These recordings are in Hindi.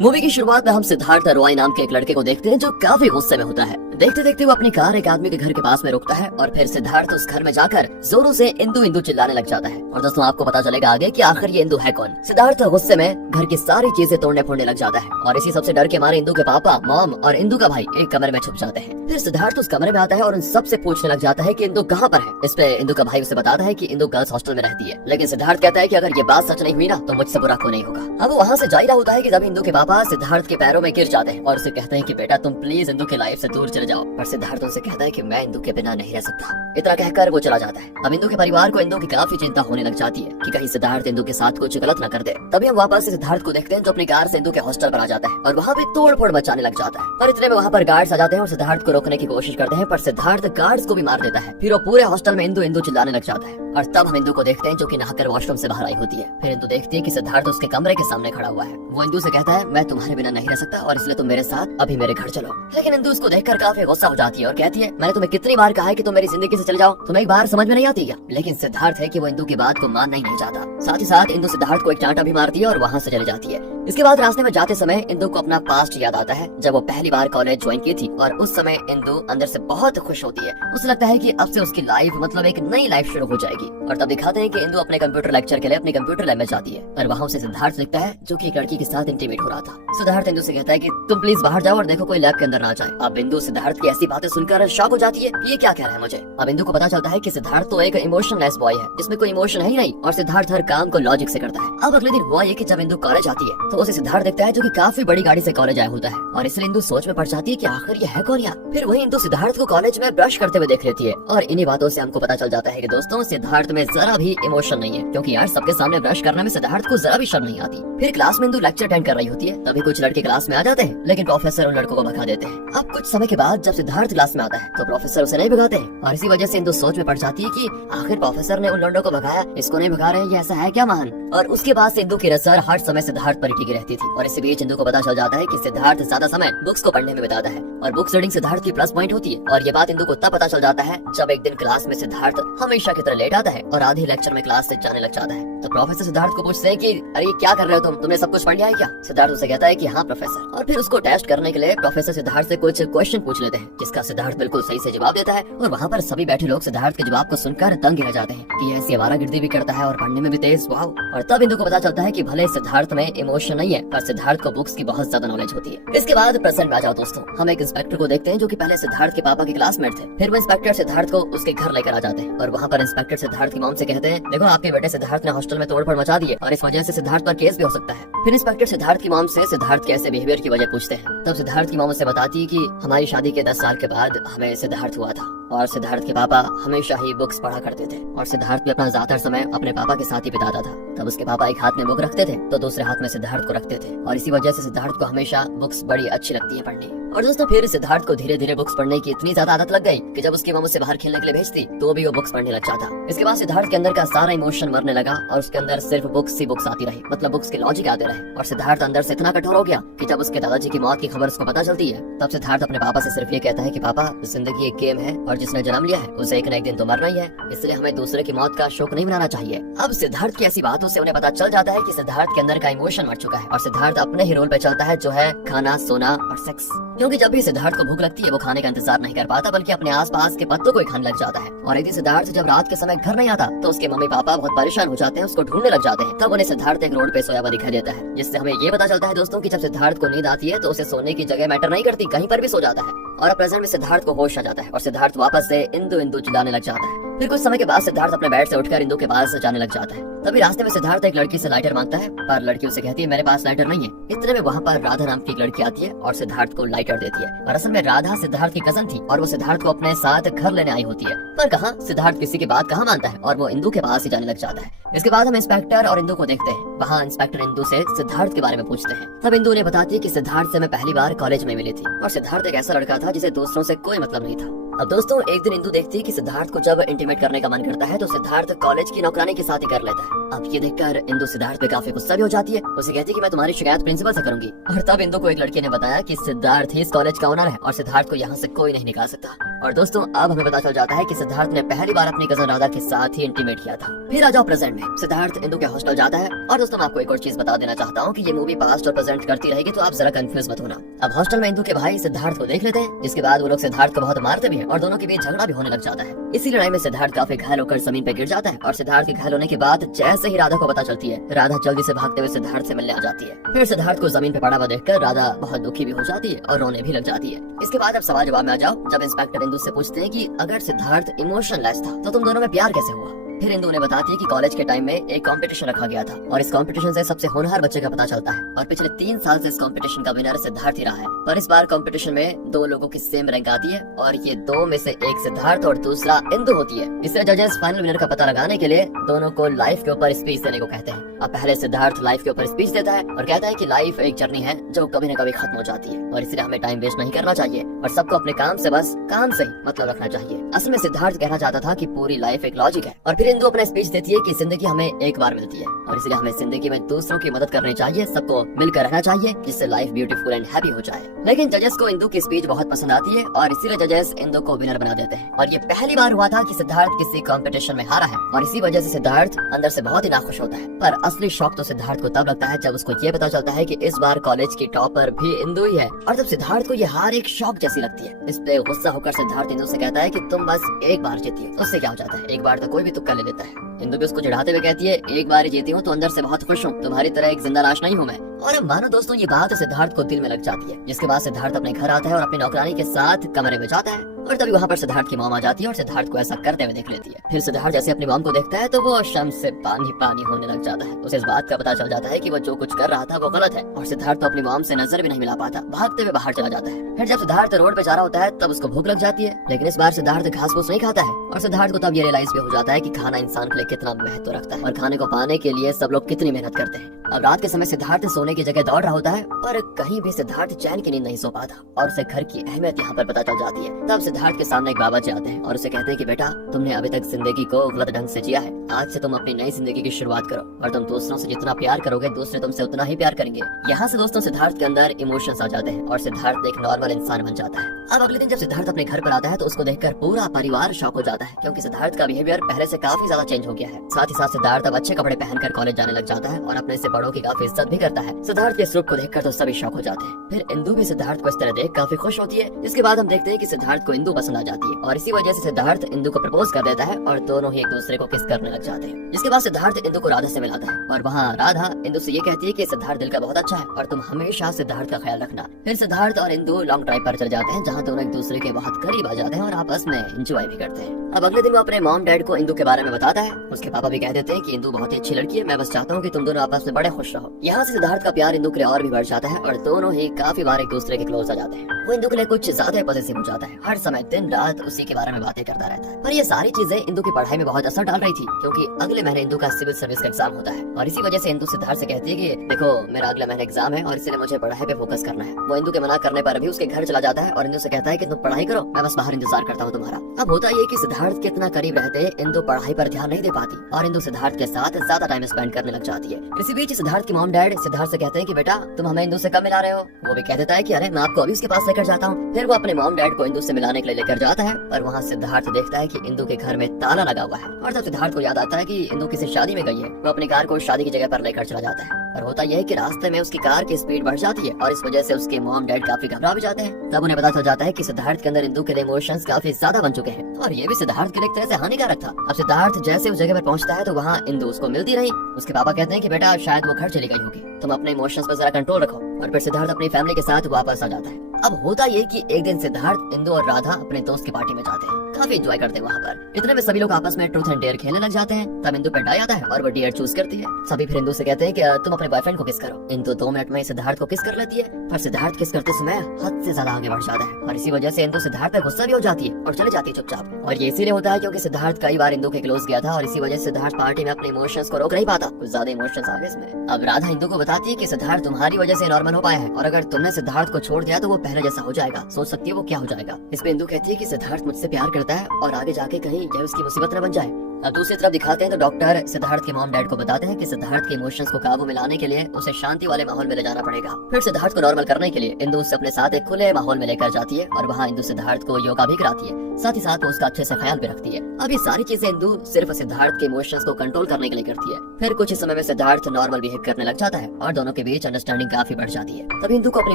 मूवी की शुरुआत में हम सिद्धार्थ रॉय नाम के एक लड़के को देखते हैं जो काफी गुस्से में होता है। देखते देखते वो अपनी कार एक आदमी के घर के पास में रोकता है और फिर सिद्धार्थ उस घर में जाकर जोरों से इंदु इंदु चिल्लाने लग जाता है। और दोस्तों आपको पता चलेगा आगे कि आखिर ये इंदु है कौन। सिद्धार्थ गुस्से में घर की सारी चीजें तोड़ने फोड़ने लग जाता है और इसी सबसे डर के मारे इंदु के पापा, मॉम और इंदु का भाई एक कमरे में छुप जाते हैं। फिर सिद्धार्थ उस कमरे में आता है और उन सबसे पूछने लग जाता है कि इंदु कहाँ पर है। इस पे इंदु का भाई उसे बताता है कि इंदु गर्ल्स हॉस्टल में रहती है, लेकिन सिद्धार्थ कहता है कि अगर ये बात सच नहीं हुई ना तो मुझसे बुरा कोई नहीं होगा। अब वो वहाँ से जा ही रहा होता है कि जब इंदु के पापा सिद्धार्थ के पैरों में गिर जाते हैं और उसे कहते हैं कि बेटा तुम प्लीज इंदु के लाइफ से दूर चले जाओ। पर सिद्धार्थ उनसे कहता है कि मैं इंदु के बिना नहीं रह सकता। इतना कहकर वो चला जाता है। अब इंदु के परिवार को इंदु की काफी चिंता होने लग जाती है कि कहीं सिद्धार्थ इंदु के साथ कुछ गलत न कर दे। तभी हम वापस से सिद्धार्थ को देखते हैं जो अपनी कार से इंदु के हॉस्टल पर आ जाता है और वहाँ पे तोड़ फोड़ मचाने लग जाता है। पर इतने में वहाँ पर गार्ड्स आ जाते हैं और सिद्धार्थ को रोकने की कोशिश करते हैं, पर सिद्धार्थ गार्ड्स को भी मार देता है। फिर वो पूरे हॉस्टल में इंदु इंदु चिल्लाने लग जाता है और तब हम इंदु को देखते हैं जो कि नहाकर वॉशरूम से बाहर आई होती है। फिर इंदु देखती है कि सिद्धार्थ उसके कमरे के सामने खड़ा हुआ है। वो इंदु से कहता है मैं तुम्हारे बिना नहीं रह सकता और इसलिए तुम मेरे साथ अभी मेरे घर चलो। लेकिन इंदु उसको देखकर काफी गुस्सा हो जाती है और कहती है मैंने तुम्हें कितनी बार कहा है कि तुम मेरी जिंदगी से चले जाओ, तुम्हें एक बार समझ में नहीं आती क्या। लेकिन सिद्धार्थ है कि वो इंदु की बात को मानना ही नहीं चाहता। साथ ही साथ इंदु सिद्धार्थ को एक चांटा भी मारती है और वहाँ से चली जाती है। इसके बाद रास्ते में जाते समय इंदु को अपना पास्ट याद आता है जब वो पहली बार कॉलेज ज्वाइन की थी और उस समय इंदु अंदर से बहुत खुश होती है। उसे लगता है कि अब से उसकी लाइफ मतलब एक नई लाइफ शुरू हो जाएगी। और तब दिखाते हैं कि इंदु अपने कंप्यूटर लेक्चर के लिए अपनी कंप्यूटर लैब में जाती है और वहाँ उसे सिद्धार्थ दिखता है जो कि एक लड़की के साथ इंटीमेट हो रहा था। सिद्धार्थ इंदु से कहता है कि तुम प्लीज बाहर जाओ और देखो कोई लैब के अंदर ना जाए। अब इंदु सिद्धार्थ की ऐसी बातें सुनकर शॉक हो जाती है कि ये क्या कह रहा है मुझे। अब इंदु को पता चलता है कि सिद्धार्थ तो एक इमोशनलेस बॉय है, इसमें कोई इमोशन है ही नहीं और सिद्धार्थ हर काम को लॉजिक से करता है। अब अगले दिन हुआ ये कि जब इंदु कॉलेज आती है तो उसे सिद्धार्थ देखता है जो कि काफी बड़ी गाड़ी से कॉलेज आया होता है और इसलिए इंदु सोच में पड़ जाती है कि आखिर ये है कौन यार। फिर वही इंदु सिद्धार्थ को कॉलेज में ब्रश करते हुए देख लेती है और इन्हीं बातों से हमको पता चल जाता है कि दोस्तों सिद्धार्थ में जरा भी इमोशन नहीं है, क्योंकि यार सबके सामने ब्रश करने में सिद्धार्थ को जरा भी शर्म नहीं आती। फिर क्लास में इंदु लेक्चर अटेंड कर रही होती है, तभी कुछ लड़के क्लास में आ जाते हैं लेकिन प्रोफेसर उन लड़कों को भगा देते हैं। अब कुछ समय के बाद जब सिद्धार्थ क्लास में आता है तो प्रोफेसर उसे नहीं भगाते हैं और इसी वजह से इंदु सोच में पड़ जाती है कि आखिर प्रोफेसर ने उन लड़कों को भगाया, इसको नहीं भगा रहे, ये ऐसा है क्या महान। और उसके बाद से इंदु की नजर हर समय सिद्धार्थ पर टिकी रहती थी और इसी बीच इंदु को पता चल जाता है कि सिद्धार्थ ज्यादा समय बुक्स को पढ़ने में बिताता है और बुक्स रीडिंग सिद्धार्थ की प्लस पॉइंट होती है। और ये बात इंदु को तब पता चल जाता है जब एक दिन क्लास में सिद्धार्थ हमेशा की तरह लेट आता है और आधे लेक्चर में क्लास से जाने लग जाता है। तो प्रोफेसर सिद्धार्थ को पूछते हैं कि अरे ये क्या कर रहे हो तुमने सब कुछ पढ़ लिया है क्या। सिद्धार्थ उसे कहता है कि हाँ प्रोफेसर। और फिर उसको टेस्ट करने के लिए प्रोफेसर सिद्धार्थ से कुछ क्वेश्चन पूछ लेते हैं जिसका सिद्धार्थ बिल्कुल सही से जवाब देता है और वहाँ पर सभी बैठे लोग सिद्धार्थ के जवाब को सुनकर दंग रह जाते हैं कि ऐसी आवारागर्दी भी करता है और पढ़ने में भी तेज। वाह। और तब इंदु को पता चलता है कि भले सिद्धार्थ में इमोशन नहीं है पर सिद्धार्थ को बुक्स की बहुत ज्यादा नॉलेज होती है। इसके बाद प्रेजेंट में आ जाओ दोस्तों, हम एक इंस्पेक्टर को देखते हैं जो कि पहले सिद्धार्थ के पापा के क्लासमेट थे। फिर वो इंस्पेक्टर सिद्धार्थ को उसके घर लेकर आ जाते हैं और वहाँ पर इंस्पेक्टर सिद्धार्थ की मॉम से कहते हैं देखो आपके बेटे सिद्धार्थ ने हॉस्टल में तोड़फोड़ मचा दी है और इस वजह से सिद्धार्थ पर केस भी हो सकता है। फिर इंस्पेक्टर सिद्धार्थ की मॉम से सिद्धार्थ के ऐसे बिहेवियर की वजह पूछते हैं। तब सिद्धार्थ की मॉम उसे बताती है कि हमारी शादी के 10 साल के बाद हमें सिद्धार्थ हुआ था और सिद्धार्थ के पापा हमेशा ही बुक्स पढ़ा करते थे और सिद्धार्थ भी अपना ज्यादातर समय अपने पापा के साथ ही बिताता था। तब उसके पापा एक हाथ में बुक रखते थे तो दूसरे हाथ में सिद्धार्थ को रखते थे और इसी वजह से सिद्धार्थ को हमेशा बुक्स बड़ी अच्छी लगती है पढ़नी। और दोस्तों फिर सिद्धार्थ को धीरे धीरे बुक्स पढ़ने की इतनी ज्यादा आदत लग गई कि जब उसकी मॉम उसे बाहर खेलने के लिए भेजती तो भी वो बुक्स पढ़ने लग जाता। इसके बाद सिद्धार्थ के अंदर का सारा इमोशन मरने लगा और उसके अंदर सिर्फ बुक्स ही बुक्स आती रही, मतलब बुक्स के लॉजिक आते रहे। और सिद्धार्थ अंदर से इतना कठोर हो गया कि जब उसके दादाजी की मौत की खबर उसको पता चलती है तब सिद्धार्थ अपने पापा से सिर्फ ये कहता है कि पापा जिंदगी एक गेम है और जिसने जन्म लिया है उसे एक न एक दिन तो मरना ही है, इसलिए हमें दूसरे की मौत का शोक नहीं मनाना चाहिए। अब सिद्धार्थ की ऐसी बातों से उन्हें पता चल जाता है कि सिद्धार्थ के अंदर का इमोशन मर चुका है और सिद्धार्थ अपने ही रोल पे चलता है जो है खाना, सोना और सेक्स। क्योंकि जब भी सिद्धार्थ को भूख लगती है वो खाने का इंतजार नहीं कर पाता बल्कि अपने आसपास के पत्तों को ही खाने लग जाता है। और एक दिन सिद्धार्थ जब रात के समय घर नहीं आता तो उसके मम्मी पापा बहुत परेशान हो जाते हैं, उसको ढूंढने लग जाते हैं। तब उन्हें सिद्धार्थ एक रोड पे सोया हुआ दिखाई देता है जिससे हमें ये पता चलता है दोस्तों कि जब सिद्धार्थ को नींद आती है तो उसे सोने की जगह मैटर नहीं करती, कहीं पर भी सो जाता है। और प्रेजेंट में सिद्धार्थ को होश आ जाता है और सिद्धार्थ वापस से इंदु इंदु चिल्लाने लग जाता है। फिर कुछ समय के बाद सिद्धार्थ अपने बेड से उठकर इंदु के पास जाने लग जाता है। तभी रास्ते में सिद्धार्थ एक लड़की से लाइटर मांगता है पर लड़की उसे कहती है मेरे पास लाइटर नहीं है। इतने में वहाँ पर राधा नाम की एक लड़की आती है और सिद्धार्थ को लाइटर देती है। और असल में राधा सिद्धार्थ की कजन थी और वो सिद्धार्थ को अपने साथ घर लेने आई होती है। पर कहाँ सिद्धार्थ किसी की बात कहाँ मानता है और वो इंदु के पास ही जाने लग जाता है। इसके बाद हम इंस्पेक्टर और इंदु को देखते हैं। वहाँ इंस्पेक्टर इंदु से सिद्धार्थ के बारे में पूछते हैं। तब इंदु ने बताती है कि सिद्धार्थ से मैं पहली बार कॉलेज में मिली थी और सिद्धार्थ एक ऐसा लड़का था जिसे दूसरों से कोई मतलब नहीं था अब दोस्तों एक दिन इंदु देखती है कि सिद्धार्थ को जब इंटीमेट करने का मन करता है तो सिद्धार्थ कॉलेज की नौकरानी के साथ ही कर लेता है। अब ये देखकर इंदु सिद्धार्थ पे काफी गुस्सा भी हो जाती है। उसे कहती है कि मैं तुम्हारी शिकायत प्रिंसिपल से करूंगी। और तब इंदु को एक लड़के ने बताया कि सिद्धार्थ ही इस कॉलेज का ओनर है और सिद्धार्थ को यहाँ से कोई नहीं निकाल सकता। और दोस्तों अब हमें पता चल जाता है कि सिद्धार्थ ने पहली बार अपनी कजन राधा के साथ ही इंटीमेट किया था। फिर आ जाओ प्रेजेंट में। सिद्धार्थ इंदु के हॉस्टल जाता है। और दोस्तों मैं आपको एक और चीज बता देना चाहता हूँ कि ये मूवी पास्ट और प्रेजेंट करती रहेगी, तो आप जरा कंफ्यूज मत होना। अब हॉस्टल में इंदु के भाई सिद्धार्थ को देख लेते हैं, जिसके बाद वो लोग सिद्धार्थ को बहुत मारते भी हैं और दोनों के बीच झगड़ा भी होने लग जाता है। इसी लड़ाई में सिद्धार्थ काफी घायल होकर जमीन पे गिर जाता है। और सिद्धार्थ के घायल होने के बाद जैसे ही राधा को पता चलती है, राधा जल्दी से भागते हुए सिद्धार्थ से मिलने आ जाती है। फिर सिद्धार्थ को जमीन पे पड़ा हुआ देखकर राधा बहुत दुखी भी हो जाती है और रोने भी लग जाती है। इसके बाद अब सवाल जवाब में आ जाओ, जब इंस्पेक्टर इंदु से पूछते हैं कि अगर सिद्धार्थ इमोशनलेस था तो तुम दोनों में प्यार कैसे हुआ। फिर इंदु ने बताती है कि कॉलेज के टाइम में एक कंपटीशन रखा गया था और इस कंपटीशन से सबसे होनहार बच्चे का पता चलता है। और पिछले 3 साल से इस कंपटीशन का विनर सिद्धार्थ ही रहा है। पर इस बार कंपटीशन में 2 लोगों की सेम रैंक आती है और ये 2 में से एक सिद्धार्थ और दूसरा इंदु होती है। इससे जजेस फाइनल विनर का पता लगाने के लिए दोनों को लाइफ के ऊपर स्पीच देने को कहते हैं। अब पहले सिद्धार्थ लाइफ के ऊपर स्पीच देता है और कहता है कि लाइफ एक जर्नी है जो कभी न कभी खत्म हो जाती है और इसलिए हमें टाइम वेस्ट नहीं करना चाहिए और सबको अपने काम से बस काम से मतलब रखना चाहिए। असल में सिद्धार्थ कहना चाहता था कि पूरी लाइफ एक लॉजिक है। और फिर इंदु अपना स्पीच देती है कि जिंदगी हमें एक बार मिलती है और इसलिए हमें जिंदगी में दूसरों की मदद करनी चाहिए, सबको मिलकर रहना चाहिए, जिससे लाइफ ब्यूटीफुल एंड हैप्पी हो जाए। लेकिन जजेस को इंदु की स्पीच बहुत पसंद आती है और इसीलिए जजेस इंदु को विनर बना देते हैं। और ये पहली बार हुआ था कि सिद्धार्थ किसी कंपटीशन में हारा है और इसी वजह से सिद्धार्थ अंदर से बहुत ही नाखुश होता है। पर असली शौक तो सिद्धार्थ को तब लगता है जब उसको ये पता चलता है कि इस बार कॉलेज की टॉपर भी इंदु ही है। और जब सिद्धार्थ को ये हार एक शौक जैसी लगती है, इस पे गुस्सा होकर सिद्धार्थ इंदु से कहता है कि तुम बस एक बार जीती हो, उससे क्या हो जाता है, एक बार तो कोई भी तुक्का ले लेता है। इंदु भी उसको चिढ़ाते हुए कहती है, एक बार ही जीती हूँ तो अंदर से बहुत खुश हूँ, तुम्हारी तरह एक जिंदा लाश नहीं हूँ मैं। और अब मानो दोस्तों ये बात सिद्धार्थ को दिल में लग जाती है। जिसके बाद सिद्धार्थ अपने घर आता है और अपनी नौकरानी के साथ कमरे में जाता है। और तभी वहाँ पर सिद्धार्थ की मॉम आ जाती है और सिद्धार्थ को ऐसा करते हुए देख लेती है। फिर सिद्धार्थ जैसे अपनी मॉम को देखता है तो वो शर्म से पानी पानी होने लग जाता है। उसे इस बात का पता चल जाता है कि वो जो कुछ कर रहा था वो गलत है और सिद्धार्थ तो अपनी मॉम से नजर भी नहीं मिला पाता, भागते हुए बाहर चला जाता है। फिर जब सिद्धार्थ रोड पे जा रहा होता है तब उसको भूख लग जाती है, लेकिन इस बार सिद्धार्थ घास फूस नहीं खाता है। और सिद्धार्थ को तब ये रियलाइज भी हो जाता है कि खाना इंसान के लिए कितना महत्व रखता है और खाने को पाने के लिए सब लोग कितनी मेहनत करते हैं। अब रात के समय सिद्धार्थ सोने की जगह दौड़ रहा होता है पर कहीं भी सिद्धार्थ चैन की नींद नहीं सो पाता और उसे घर की अहमियत यहाँ पर पता चल जाती है। तब सिद्धार्थ के सामने एक बाबा जी आते हैं और उसे कहते हैं कि बेटा तुमने अभी तक जिंदगी को गलत ढंग से जिया है, आज से तुम अपनी नई जिंदगी की शुरुआत करो और तुम दूसरों से जितना प्यार करोगे दूसरे तुमसे उतना ही प्यार करेंगे। यहाँ से दोस्तों सिद्धार्थ के अंदर इमोशंस आ जाते हैं और सिद्धार्थ एक नॉर्मल इंसान बन जाता है। अब अगले दिन जब सिद्धार्थ अपने घर पर आता है तो उसको देखकर पूरा परिवार शॉक हो जाता है क्योंकि सिद्धार्थ का बिहेवियर पहले से काफी ज्यादा चेंज हो गया है। साथ ही साथ सिद्धार्थ अब अच्छे कपड़े पहनकर कॉलेज जाने लग जाता है और अपने से बड़ों की काफी इज्जत भी करता है। सिद्धार्थ के इस रूप को देखकर तो सभी शॉक हो जाते हैं। फिर इंदु भी सिद्धार्थ को इस तरह देख काफी खुश होती है। इसके बाद हम देखते हैं कि सिद्धार्थ को इंदु पसंद आ जाती है और इसी वजह से सिद्धार्थ इंदु को प्रपोज कर देता है और दोनों ही एक दूसरे को किस करने लग जाते हैं। जिसके बाद सिद्धार्थ इंदु को राधा से मिलाता है और वहाँ राधा इंदु से ये कहती है कि सिद्धार्थ दिल का बहुत अच्छा है और तुम हमेशा सिद्धार्थ का ख्याल रखना। फिर सिद्धार्थ और इंदु लॉन्ग ड्राइव पर चले जाते हैं जहाँ दोनों एक दूसरे के बहुत करीब आ जाते हैं और आपस में एंजॉय भी करते हैं। अब अगले दिन वो अपने मॉम डैड को इंदु के बारे में बताता है। उसके पापा भी कह देते हैं कि इंदु बहुत ही अच्छी लड़की है, मैं बस चाहता हूँ कि तुम दोनों आपस में बड़े खुश रहो। यहाँ से सिद्धार्थ का प्यार इंदु के लिए और भी बढ़ जाता है और दोनों ही काफी बार एक दूसरे के क्लोज आ जाते हैं। वो इंदु के लिए कुछ ज्यादा पॉजिटिव हो जाता है, हर समय दिन रात उसी के बारे में बातें करता रहता है। पर ये सारी चीजें इंदु की पढ़ाई में बहुत असर डाल रही थी क्योंकि अगले महीने इंदु का सिविल सर्विस का एग्जाम होता है और इसी वजह से इंदु सिद्धार्थ से कहती है कि देखो मेरा अगले महीने एग्जाम है और इसलिए मुझे पढ़ाई पे फोकस करना है। वो इंदु के मना करने पर भी उसके घर चला जाता है और इंदु से कहता है कि तुम पढ़ाई करो, मैं बस बाहर इंतजार करता हूँ तुम्हारा। अब होता ये कि सिद्धार्थ के इतना करीब रहते इंदु पढ़ाई पर ध्यान नहीं दे पाती और इंदु सिद्धार्थ के साथ ज्यादा टाइम स्पेंड करने लग जाती है। इसी बीच सिद्धार्थ की मॉम डैड सिद्धार्थ से कहते हैं कि बेटा तुम हमें इंदु से कब मिला रहे हो। वो भी कह देता है कि अरे मैं आपको अभी उसके पास लेकर जाता हूँ। फिर वो अपने मॉम डैड को इंदु से मिलाने के लिए लेकर जाता है पर वहाँ सिद्धार्थ देखता है कि इंदु के घर में ताला लगा हुआ है और तब सिद्धार्थ को याद आता है कि इंदु किसी शादी में गई है। वो अपनी कार को शादी की जगह पर लेकर चला जाता है और होता यह है कि रास्ते में उसकी कार की स्पीड बढ़ जाती है और इस वजह से उसके मॉम डैड काफी घबरा भी जाते हैं। तब उन्हें पता चल जाता है कि सिद्धार्थ के अंदर इंदु के लिए इमोशंस काफी ज्यादा बन चुके हैं और ये भी सिद्धार्थ के लिए एक तरह से हानिकारक था। अब सिद्धार्थ जैसे उस जगह पर पहुंचता है तो वहाँ इंदु उसको मिलती नहीं। उसके पापा कहते हैं कि बेटा शायद वो घर चली गई होगी, तुम अपने इमोशंस पर जरा कंट्रोल रखो। और फिर सिद्धार्थ अपनी फैमिली के साथ वापस आ जाता है। अब होता ये कि एक दिन सिद्धार्थ इंदु और राधा अपने दोस्त की पार्टी में जाते हैं। काफी एंजॉय करते हैं वहाँ पर। इतने में सभी लोग आपस में ट्रूथ एंड डेयर खेलने लग जाते हैं। तब इंदु पे डाई आता है और वो डेयर चूज करती है। सभी फिर इंदु से कहते हैं कि तुम अपने बॉयफ्रेंड को किस करो। इंदु 2 मिनट में सिद्धार्थ को किस कर लेती है, पर सिद्धार्थ किस करते समय हद से ज्यादा आगे बढ़ जाता है और इसी वजह से इंदु सिद्धार्थ पे गुस्सा भी हो जाती है और चले जाती है चुपचाप। और ये इसीलिए होता है क्योंकि सिद्धार्थ कई बार इंदु के क्लोज गया था और इसी वजह से सिद्धार्थ पार्टी में अपने इमोशंस को रोक नहीं पाता। कुछ ज्यादा इमोशंस आ गए इसमें। अब राधा इंदु को बताती है कि सिद्धार्थ तुम्हारी वजह से नॉर्मल हो पाया है और अगर तुमने सिद्धार्थ को छोड़ दिया तो वो पहले जैसा हो जाएगा। सोच सकती है वो क्या हो जाएगा। इस पे इंदु कहती है कि सिद्धार्थ मुझसे प्यार करता है और आगे जाके कहीं यह उसकी मुसीबत न बन जाए। अब दूसरी तरफ दिखाते हैं तो डॉक्टर सिद्धार्थ के मॉम डैड को बताते हैं कि सिद्धार्थ के इमोशंस को काबू में लाने के लिए उसे शांति वाले माहौल में ले जाना पड़ेगा। फिर सिद्धार्थ को नॉर्मल करने के लिए इंदु उसे अपने साथ एक खुले माहौल में लेकर जाती है और वहाँ इंदु सिद्धार्थ को योगा भी कराती है। साथ ही साथ वो उसका अच्छे से ख्याल भी रखती है। अब ये सारी चीजें इंदु सिर्फ सिद्धार्थ के इमोशंस को कंट्रोल करने के लिए करती है। फिर कुछ ही समय में सिद्धार्थ नॉर्मल बिहेव करने लग जाता है और दोनों के बीच अंडरस्टैंडिंग काफी बढ़ जाती है। तभी इंदु को अपनी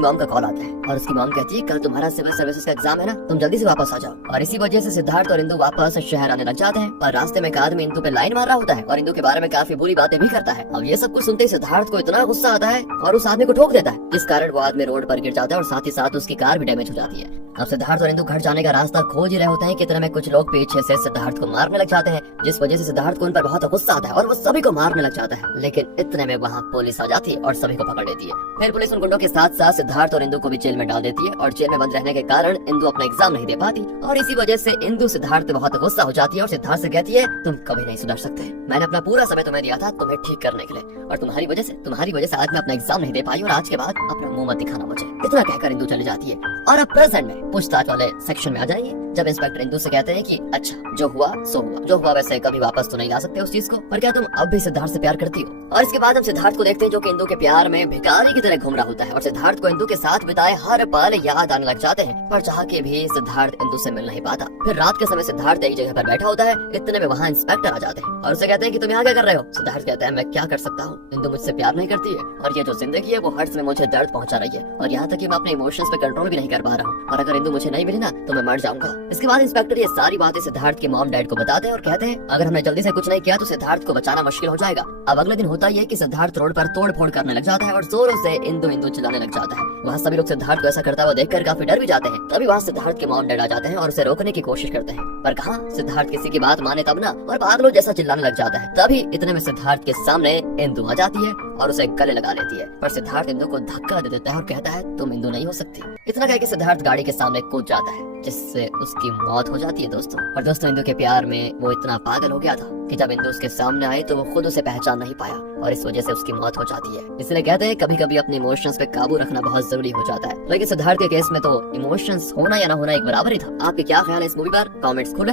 मॉम का कॉल आता है और उसकी मॉम कहती है कल तुम्हारा सिविल सर्विसेज का एग्जाम है ना, तुम जल्दी से वापस आ जाओ। और इसी वजह से सिद्धार्थ और इंदु वापस शहर आने लग जाते हैं। पर रास्ते में एक आदमी इंदु पे लाइन मार रहा होता है और इंदु के बारे में काफी बुरी बातें भी करता है। अब ये सब कुछ सुनते ही सिद्धार्थ को इतना गुस्सा आता है और उस आदमी को ठोक देता है, जिस कारण वो आदमी रोड पर गिर जाता है और साथ ही साथ उसकी कार भी डैमेज हो जाती है। अब सिद्धार्थ और इंदु घर जाने का रास्ता खोज ही रहे होते हैं कि इतने में कुछ लोग पीछे से सिद्धार्थ को मारने लग जाते हैं, जिस वजह से सिद्धार्थ को उन पर बहुत गुस्सा आता है और वो सभी को मारने लग जाता है। लेकिन इतने में वहाँ पुलिस आ जाती है और सभी को पकड़ लेती है। फिर पुलिस उन गुंडों के साथ साथ सिद्धार्थ और इंदु को भी जेल में डाल देती है और जेल में बंद रहने के कारण इंदु अपना एग्जाम नहीं दे पाती और इसी वजह से इंदु सिद्धार्थ पे बहुत गुस्सा हो जाती है और सिद्धार्थ से कहती है तुम कभी नहीं सुधर सकते। मैंने अपना पूरा समय तुम्हें दिया था तुम्हें ठीक करने के लिए और तुम्हारी वजह से आज मैं अपना एग्जाम नहीं दे पाई और आज के बाद अपना मुंह मत दिखाना मुझे। इतना कहकर इंदु चली जाती है और अब प्रेजेंट में पूछताछ वाले सेक्शन में आ जाएंगे जब इंस्पेक्टर इंदु से कहते हैं कि अच्छा जो हुआ सो हुआ, जो हुआ वैसे कभी वापस तो नहीं ला सकते उस चीज को, पर क्या तुम अब भी सिद्धार्थ से प्यार करती हो। और इसके बाद हम सिद्धार्थ को देखते हैं जो कि इंदु के प्यार में भिखारी की तरह घूम रहा होता है और सिद्धार्थ को इंदु के साथ बिताए हर पल याद आने लग जाते हैं, पर चाह के भी सिद्धार्थ इंदु से मिल नहीं पाता। फिर रात के समय सिद्धार्थ एक जगह पर बैठा होता है। इतने में वहाँ इंस्पेक्टर आ जाते हैं और उसे कहते हैं कि तुम यहाँ क्या कर रहे हो। सिद्धार्थ कहता है मैं क्या कर सकता हूँ, इंदु मुझसे प्यार नहीं करती है और ये जो जिंदगी है वो हर्ष में मुझे दर्द पहुंचा रही है और यहाँ तक कि मैं अपने इमोशंस पे कंट्रोल भी नहीं कर पा रहा हूँ और अगर इंदु मुझे नहीं मिली ना तो मैं मर जाऊंगा। इसके बाद इंस्पेक्टर ये सारी बातें सिद्धार्थ के मॉम डैड को बताते हैं और कहते हैं अगर हमने जल्दी से कुछ नहीं किया तो सिद्धार्थ को बचाना मुश्किल हो जाएगा। अब अगले दिन होता है कि सिद्धार्थ रोड पर तोड़ फोड़ करने लग जाता है और जोरों से इंदु इंदु चिल्लाने लग जाता है। वहाँ सभी लोग सिद्धार्थ को ऐसा करता हुआ देखकर काफी डर भी जाते हैं। तभी वहाँ सिद्धार्थ के मॉम डैड आ जाते हैं और उसे रोकने की कोशिश करते हैं, पर कहाँ सिद्धार्थ किसी की बात माने तब ना और पागलों जैसा चिल्लाने लग जाता है। तभी इतने में सिद्धार्थ के सामने इंदु आ जाती है और उसे गले लगा लेती है, पर सिद्धार्थ इंदु को धक्का दे देता है और कहता है तुम इंदु नहीं हो सकती। इतना कह के सिद्धार्थ गाड़ी के सामने कूद जाता है जिससे उसकी मौत हो जाती है दोस्तों। और दोस्तों इंदु के प्यार में वो इतना पागल हो गया था कि जब इंदु उसके सामने आई तो वो खुद उसे पहचान नहीं पाया और इस वजह से उसकी मौत हो जाती है। इसलिए कहते हैं कभी कभी अपने इमोशंस पे काबू रखना बहुत जरूरी हो जाता है। लेकिन सिद्धार्थ के केस में तो इमोशंस होना या ना होना एक बराबर ही था। आपके क्या ख्याल है इस मूवी पर? कमेंट्स खुले।